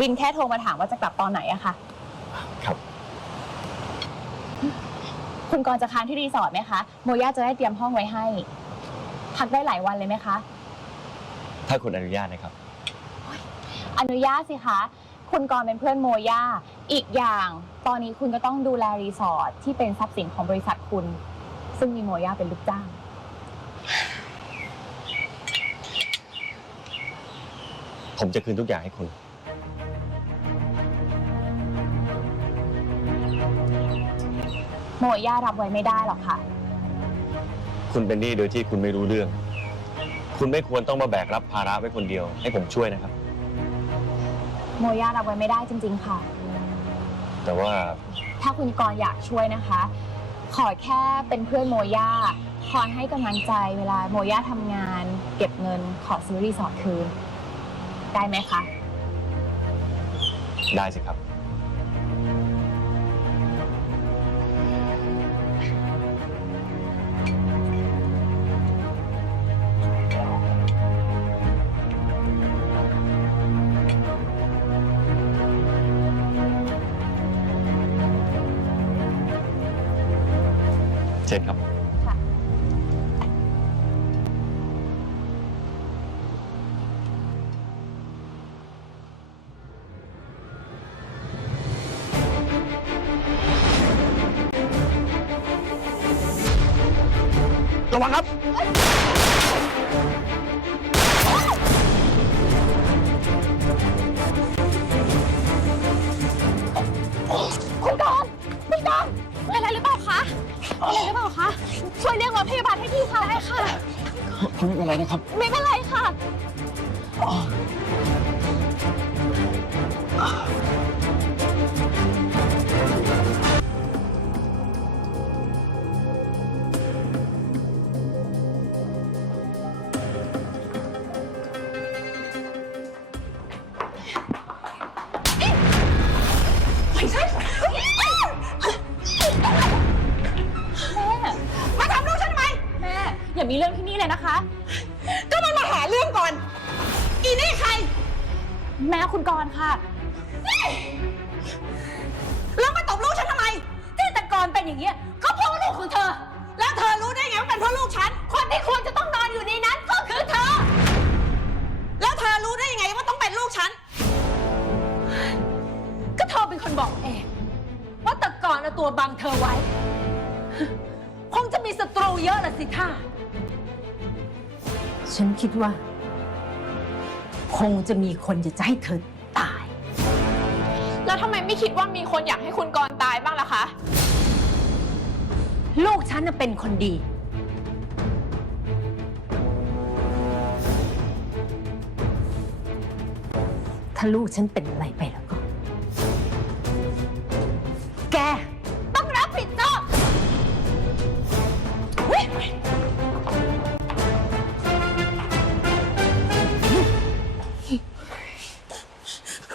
วินแค่โทรมาถามว่าจะกลับตอนไหนอะค่ะ ครับ คุณกรณ์จะค้างที่รีสอร์ทไหมคะ โมย่าจะได้เตรียมห้องไว้ให้ พักได้หลายวันเลยไหมคะ ถ้าคุณอนุญาตนะครับ อนุญาตสิคะ คุณกรณ์เป็นเพื่อนโมย่า อีกอย่าง ตอนนี้คุณก็ต้องดูแลรีสอร์ทที่เป็นทรัพย์สินของบริษัทคุณ ซึ่งมีโมย่าเป็นลูกจ้าง ผมจะคืนทุกอย่างให้คุณ โมย่ารับไว้ไม่ได้หรอกค่ะ คุณเป็นหนี้โดยที่คุณไม่รู้เรื่อง คุณไม่ควรต้องมาแบกรับภาระไว้คนเดียว ให้ผมช่วยนะครับ โมย่ารับไว้ไม่ได้จริง ๆ ค่ะ แต่ว่าถ้าคุณกรณ์อยากช่วยนะคะ ขอแค่เป็นเพื่อนโมย่าคอยให้กำลังใจเวลาโมย่าทำงาน เก็บเงินขอซื้อรีสอร์ทคืน ได้ไหมคะ ได้สิครับ เชิญครับค่ะระวังครับ ไม่เป็นไรนะครับ ไม่เป็นไรค่ะมา อย่ามีเรื่องที่นี่เลยนะคะ ก็มันมาหาเรื่องก่อน อีนี่ใคร แม่คุณกรณ์ค่ะ แล้วมาตบลูกฉันทำไม ที่แต่ก่อนเป็นอย่างเงี้ยก็เพราะว่าลูกของเธอ แล้วเธอรู้ได้ไงว่าเป็นเพราะลูกฉัน คนที่ควรจะต้องนอนอยู่ในนั้นก็คือเธอ แล้วเธอรู้ได้ยังไงว่าต้องเป็นลูกฉัน ก็เธอเป็นคนบอกเองว่าแต่ก่อนเอาตัวบังเธอไว้ คงจะมีศัตรูเยอะละสิท่า ฉันคิดว่า คงจะมีคนอยากจะให้เธอตาย แล้วทำไมไม่คิดว่ามีคนอยากให้คุณกรณ์ตายบ้างล่ะคะ ลูกฉันน่ะเป็นคนดี ถ้าลูกฉันเป็นอะไรไปแล้วก็แก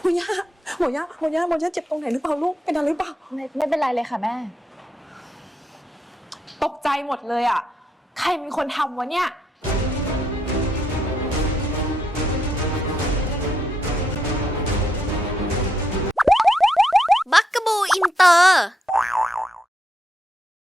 โมย่าโมย่าโมย่าโมย่าเจ็บตรงไหนหรือเปล่าลูกเป็นอะไรหรือเปล่า ไม่ไม่เป็นไรเลยค่ะแม่ ตกใจหมดเลยอะ ใครเป็นคนทำวะเนี่ย